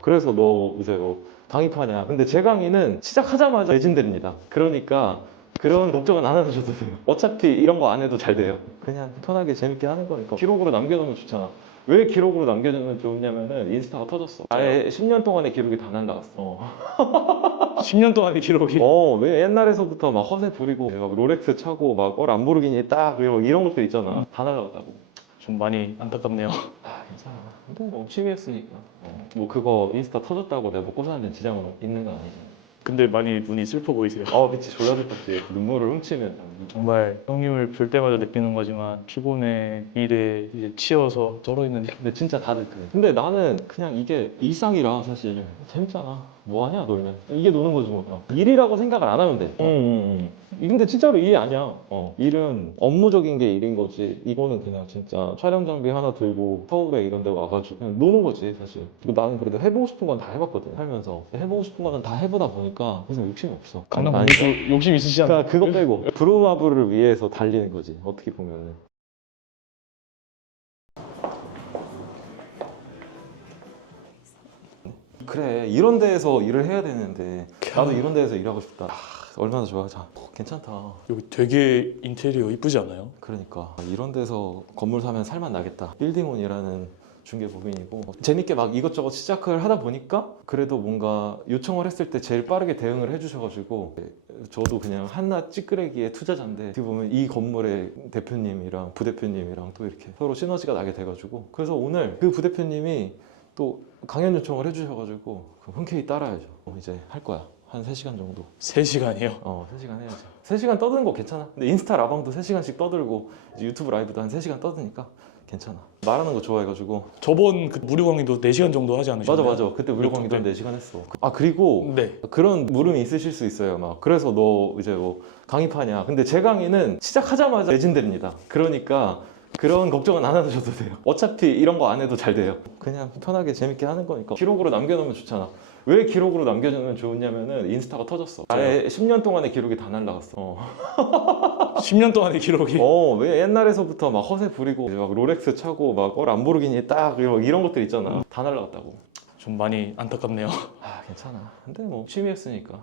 그래서 너 이제 뭐 강의파냐. 근데 제 강의는 시작하자마자 매진됩니다. 그러니까 그런 걱정은 안 하셔도 돼요. 어차피 이런 거 안 해도 잘 돼요. 그냥 편하게 재밌게 하는 거니까. 기록으로 남겨놓으면 좋잖아. 왜 기록으로 남겨주면 좋냐면은 인스타가 터졌어. 아예 10년 동안의 기록이 다 날라갔어. 10년 동안의 기록이. 왜 옛날에서부터 막 허세 부리고 막 롤렉스 차고 막 람보르기니 딱 그리고 이런 것들 있잖아. 다 날라갔다고. 좀 많이 안타깝네요. 괜찮아. 근데 뭐 취미했으니까. 뭐 그거 인스타 터졌다고 내가 먹고 사는 데 지장은 있는 건 아니잖아. 근데 많이 눈이 슬퍼 보이세요. 빛이 졸라 슬펐지. 눈물을 훔치면. 정말 형님을 볼 때마다 느끼는 거지만 피곤해, 일에 이제 치여서 쩔어 있는데. 근데 진짜 다들 그래. 근데 나는 그냥 이게 일상이라 사실 재밌잖아. 뭐 하냐 놀면. 이게 노는 거지 뭐. 일이라고 생각을 안 하면 돼. 근데 진짜로 일이 아니야. 일은 업무적인 게 일인 거지. 이거는 그냥 진짜 촬영 장비 하나 들고 서울에 이런 데 와가지고 그냥 노는 거지 사실. 그리고 나는 그래도 해보고 싶은 건 다 해봤거든 살면서. 해보고 싶은 거는 다 해보다 보니까 그래서 욕심이 없어. 강남 아니, 공주 욕심 있으시지 않나요? 그러니까 그거 빼고 브루마블을 위해서 달리는 거지 어떻게 보면은. 그래 이런 데에서 일을 해야 되는데 나도 이런 데에서 일하고 싶다. 얼마나 좋아. 자, 괜찮다. 여기 되게 인테리어 이쁘지 않아요? 그러니까 이런 데서 건물 사면 살만 나겠다. 빌딩온이라는 중개법인이고 재밌게 막 이것저것 시작을 하다 보니까 그래도 뭔가 요청을 했을 때 제일 빠르게 대응을 해주셔가지고 저도 그냥 한낱 찌끄레기의 투자자인데 어떻게 보면 이 건물의 대표님이랑 부대표님이랑 또 이렇게 서로 시너지가 나게 돼가지고 그래서 오늘 그 부대표님이 또 강연 요청을 해주셔가지고 흔쾌히 따라야죠. 이제 할 거야. 한 3시간 정도. 3시간이요? 3시간 해야지. 3시간 떠드는 거 괜찮아. 근데 인스타 라방도 3시간씩 떠들고 이제 유튜브 라이브도 한 3시간 떠드니까 괜찮아. 말하는 거 좋아해가지고. 저번 그 무료 강의도 4시간 정도 하지 않으셨나요? 맞아. 그때 무료 강의도 한 네. 4시간 했어. 그리고 네. 그런 물음이 있으실 수 있어요. 막 그래서 너 이제 뭐 강의파냐. 근데 제 강의는 시작하자마자 매진됩니다. 그러니까 그런 걱정은 안 하셔도 돼요. 어차피 이런 거 안 해도 잘 돼요. 그냥 편하게 재밌게 하는 거니까. 기록으로 남겨놓으면 좋잖아. 왜 기록으로 남겨주면 좋냐면은 인스타가 터졌어. 아예 10년 동안의 기록이 다 날라갔어. 10년 동안의 기록이. 왜 옛날에서부터 막 허세 부리고 막 롤렉스 차고 막 람보르기니 딱 이런 것들 있잖아. 다 날라갔다고. 좀 많이 안타깝네요. 괜찮아. 근데 뭐 취미였으니까.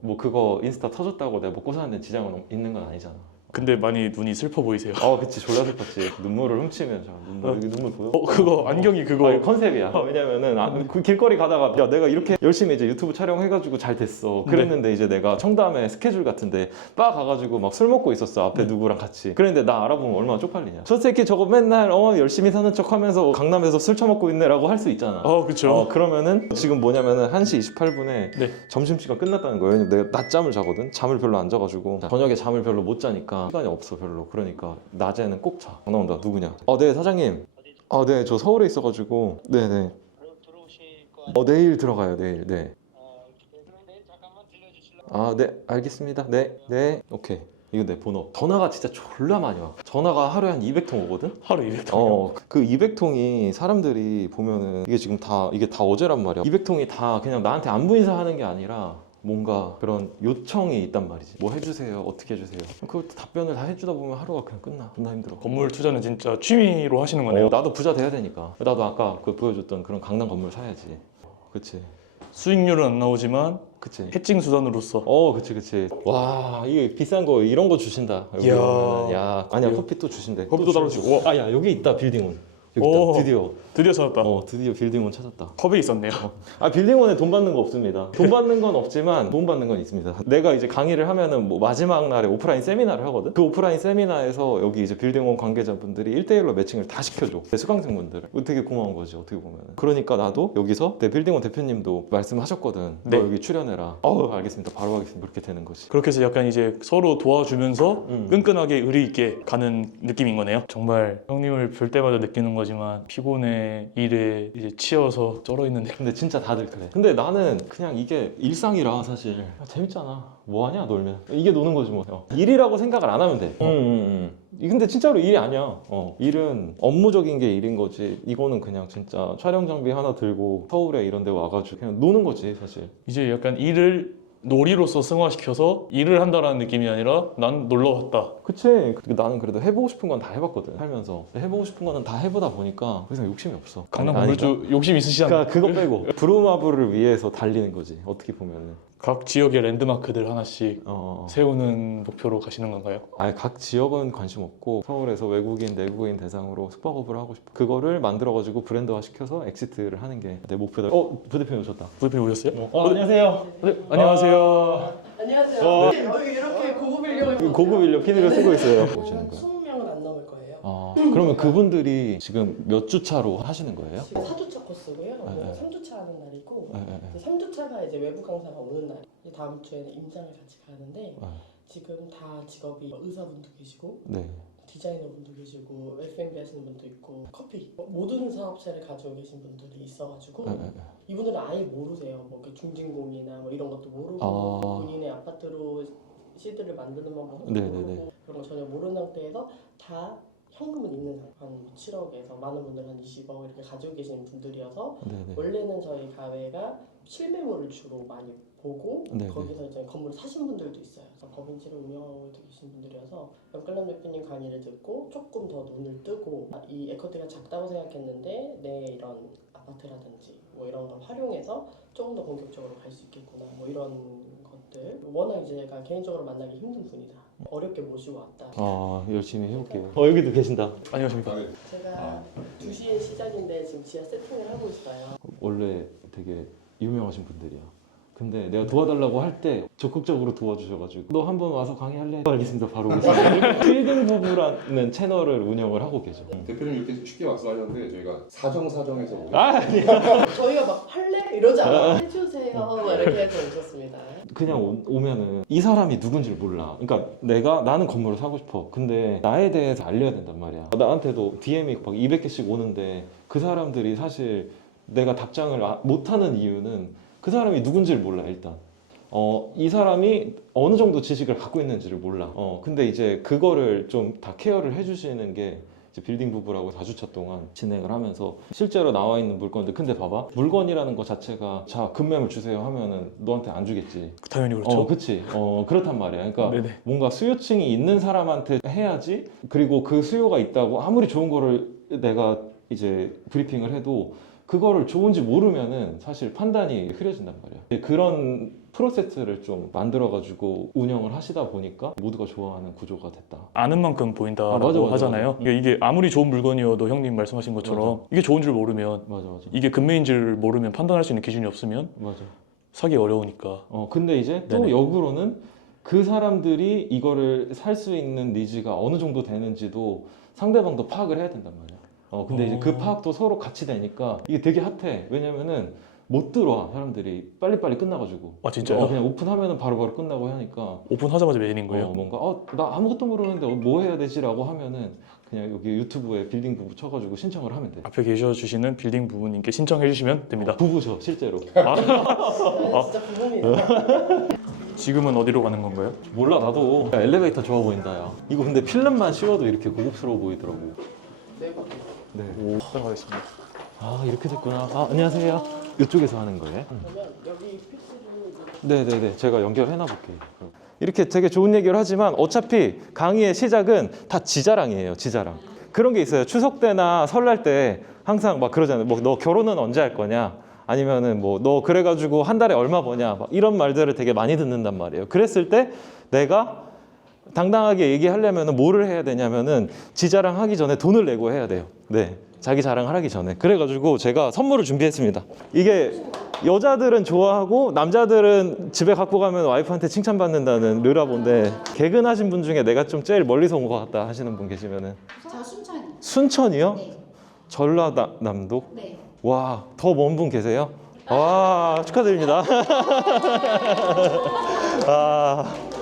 뭐 그거 인스타 터졌다고 내가 먹고 사는 데 지장은 있는 건 아니잖아. 근데 많이 눈이 슬퍼 보이세요. 그치 졸라 슬펐지. 눈물을 훔치면 여기 눈물 보여? 그거 안경이 그거. 컨셉이야. 왜냐면은 그 길거리 가다가 야 내가 이렇게 열심히 이제 유튜브 촬영해가지고 잘 됐어. 그랬는데 이제 내가 청담에 스케줄 같은데 바 가가지고 막 술 먹고 있었어. 앞에 누구랑 같이. 그랬는데 나 알아보면 얼마나 쪽팔리냐. 저 새끼 저거 맨날 열심히 사는 척하면서 강남에서 술 처먹고 있네라고 할 수 있잖아. 그쵸. 그러면은 지금 뭐냐면은 1시 28분에 네. 점심시간 끝났다는 거예요. 왜냐면 내가 낮잠을 자거든. 잠을 별로 안 자가지고 저녁에 잠을 별로 못 자니까 시간이 없어 별로. 그러니까 낮에는 꼭 자. 나온다. 누구냐? 네 사장님. 네 저 서울에 있어가지고. 네네. 내일 들어가요. 내일. 네. 그럼 내일 잠깐만 들려주실래요? 네 알겠습니다. 네 오케이. 이거 내 번호. 전화가 진짜 졸라 많이 와. 전화가 하루에 한 200통 오거든? 하루 200통이요? 그 200통이 사람들이 보면은 이게 다 어제란 말이야. 200통이 다 그냥 나한테 안부 인사하는 게 아니라 뭔가 그런 요청이 있단 말이지. 뭐 해주세요. 어떻게 해주세요. 그걸 답변을 다 해주다 보면 하루가 그냥 끝나. 존나 힘들어. 건물 투자는 진짜 취미로 하시는 거네요. 나도 부자 돼야 되니까. 나도 아까 그 보여줬던 그런 강남 건물 사야지. 그치. 수익률은 안 나오지만 그치. 해칭 수단으로서. 그치. 와, 이게 비싼 거 이런 거 주신다. 여기 이야. 오면은. 아니야 이야. 커피 또 주신대. 커피도 따로 주고. 야 여기 있다 빌딩온. 여기 오. 있다. 드디어. 드디어 찾았다. 드디어 빌딩온 찾았다. 컵에 있었네요. 빌딩원에 돈 받는 거 없습니다. 돈 받는 건 없지만 돈 받는 건 있습니다. 내가 이제 강의를 하면은 뭐 마지막 날에 오프라인 세미나를 하거든. 그 오프라인 세미나에서 여기 이제 빌딩원 관계자분들이 1대1로 매칭을 다 시켜줘. 내 수강생분들. 되게 고마운 거지 어떻게 보면. 그러니까 나도 여기서 내 빌딩원 대표님도 말씀하셨거든. 네. 너 여기 출연해라. 알겠습니다. 바로 하겠습니다. 그렇게 되는 거지. 그렇게 해서 약간 이제 서로 도와주면서 음. 끈끈하게 의리 있게 가는 느낌인 거네요. 정말 형님을 볼 때마다 느끼는 거지만 피곤해, 일에 이제 치여서 쩔어 있는데. 근데 진짜 다들 그래. 근데 나는 그냥 이게 일상이라 사실 재밌잖아. 뭐 하냐 놀면. 이게 노는 거지 뭐. 일이라고 생각을 안 하면 돼. 근데 진짜로 일이 아니야. 일은 업무적인 게 일인 거지. 이거는 그냥 진짜 촬영 장비 하나 들고 서울에 이런 데 와가지고 그냥 노는 거지 사실. 이제 약간 일을 놀이로서 승화시켜서 일을 한다라는 느낌이 아니라 난 놀러 왔다. 그치. 나는 그래도 해보고 싶은 건 다 해봤거든 살면서. 해보고 싶은 거는 다 해보다 보니까 더 이상 욕심이 없어. 강남 아니, 건물주 욕심 있으시잖아요. 그러니까 그거 빼고 브루마블을 위해서 달리는 거지 어떻게 보면은. 각 지역의 랜드마크들 하나씩 어. 세우는 목표로 가시는 건가요? 아니 각 지역은 관심 없고 서울에서 외국인, 내국인 대상으로 숙박업을 하고 싶어. 그거를 만들어가지고 브랜드화 시켜서 엑시트를 하는 게 내 목표다. 부대표님 오셨다. 부대표님 오셨어요? 안녕하세요. 안녕하세요. 안녕하세요. 이렇게 고급 인력을 고급 인력 피니를 쓰고 있어요. 오시는 거. 20명은 안 넘을 거예요. 그러면 그분들이 지금 몇 주 차로 하시는 거예요? 4주차 코스고요. 네. 3주차 하는 날이고 네. 3주차가 이제 외부 강사가 오는 날. 이제 다음 주에는 임장을 같이 가는데 네. 지금 다 직업이 의사분도 계시고 네. 디자이너분도 계시고 F&B 하시는 분도 있고 커피 모든 사업체를 가지고 계신 분들이 있어가지고 네. 이분들은 아예 모르세요. 뭐 이렇게 중진공이나 뭐 이런 것도 모르고 아. 본인의 아파트로 시드를 만드는 방법도 네네네. 모르고 그런 거 전혀 모르는 상태에서 다 현금은 있는 상태 한 7억에서 많은 분들 한 20억 이렇게 가지고 계시는 분들이어서 네네. 원래는 저희 가회가 실매물을 주로 많이 보고 네네. 거기서 이제 건물을 사신 분들도 있어요. 그래서 법인지를 운영하고 계신 분들이어서 연끌람 대표님 강의를 듣고 조금 더 눈을 뜨고 이 에코티가 작다고 생각했는데 내 이런 아파트라든지 뭐 이런 걸 활용해서 조금 더 본격적으로 갈 수 있겠구나 뭐 이런 것들. 워낙 이제 제가 개인적으로 만나기 힘든 분이다. 어렵게 모시고 왔다. 열심히 해볼게요. 여기도 계신다. 안녕하십니까. 제가 2시에 시작인데 지금 지하 세팅을 하고 있어요. 원래 되게 유명하신 분들이야. 근데 내가 도와달라고 할 때 적극적으로 도와주셔가지고 너 한번 와서 강의할래? 알겠습니다. 바로 오겠습니다. 필딩 부부라는 채널을 운영을 하고 계죠. 대표님 이렇게 쉽게 말씀하셨는데 저희가 사정에서 아니야. 저희가 막 할래? 이러지 않아요. 해주세요. 막 이렇게 해서 오셨습니다. 그냥 오면은 이 사람이 누군지를 몰라. 그러니까 나는 건물을 사고 싶어. 근데 나에 대해서 알려야 된단 말이야. 나한테도 DM이 막 200개씩 오는데 그 사람들이 사실 내가 답장을 못하는 이유는 그 사람이 누군지를 몰라 일단. 이 사람이 어느 정도 지식을 갖고 있는지를 몰라. 근데 이제 그거를 좀 다 케어를 해주시는 게 이제 빌딩 부부라고 4주차 동안 진행을 하면서 실제로 나와 있는 물건들. 근데 봐봐, 물건이라는 거 자체가 자 금매물 주세요 하면은 너한테 안 주겠지. 당연히 그렇죠. 그치. 그렇단 말이야. 그러니까 네네. 뭔가 수요층이 있는 사람한테 해야지. 그리고 그 수요가 있다고 아무리 좋은 거를 내가 이제 브리핑을 해도 그거를 좋은지 모르면은 사실 판단이 흐려진단 말이야. 그런 프로세스를 좀 만들어가지고 운영을 하시다 보니까 모두가 좋아하는 구조가 됐다. 아는 만큼 보인다라고 맞아. 하잖아요. 이게 아무리 좋은 물건이어도 형님 말씀하신 것처럼 이게 좋은 줄 모르면 맞아. 이게 금매인 줄 모르면 판단할 수 있는 기준이 없으면 맞아. 사기 어려우니까. 근데 이제 또 네네. 역으로는 그 사람들이 이거를 살 수 있는 니즈가 어느 정도 되는지도 상대방도 파악을 해야 된단 말이야. 근데 이제 그 파악도 서로 같이 되니까 이게 되게 핫해. 왜냐면은 못 들어와 사람들이 빨리빨리 끝나가지고. 아 진짜요? 그냥 오픈하면은 바로바로 끝나고 하니까 오픈하자마자 메인인 거예요? 뭔가 나 아무것도 모르는데 뭐 해야 되지라고 하면은 그냥 여기 유튜브에 빌딩 부부 쳐가지고 신청을 하면 돼. 앞에 계셔주시는 빌딩 부부님께 신청해 주시면 됩니다. 부부죠 실제로. 아, 진짜 부모입니다. 지금은 어디로 가는 건가요? 몰라 나도. 야, 엘리베이터 좋아 보인다 야. 이거 근데 필름만 씌워도 이렇게 고급스러워 보이더라고. 네. 오, 가겠습니다. 이렇게 됐구나. 안녕하세요. 이쪽에서 하는 거예요? 그러면 여기 PC를 네네네. 제가 연결해놔 볼게요. 이렇게 되게 좋은 얘기를 하지만 어차피 강의의 시작은 다 지자랑이에요. 지자랑. 그런 게 있어요. 추석 때나 설날 때 항상 막 그러잖아요. 뭐 너 결혼은 언제 할 거냐? 아니면은 뭐 너 그래가지고 한 달에 얼마 버냐? 막 이런 말들을 되게 많이 듣는단 말이에요. 그랬을 때 내가 당당하게 얘기하려면 뭐를 해야 되냐면은 지자랑 하기 전에 돈을 내고 해야 돼요. 네. 자기 자랑을 하기 전에. 그래가지고 제가 선물을 준비했습니다. 이게 여자들은 좋아하고 남자들은 집에 갖고 가면 와이프한테 칭찬받는다는 르라본데 개근하신 분 중에 내가 좀 제일 멀리서 온 것 같다 하시는 분 계시면은 저 순천이요. 순천이요? 네. 전라남도? 네. 와, 더 먼 분 계세요? 와, 축하드립니다.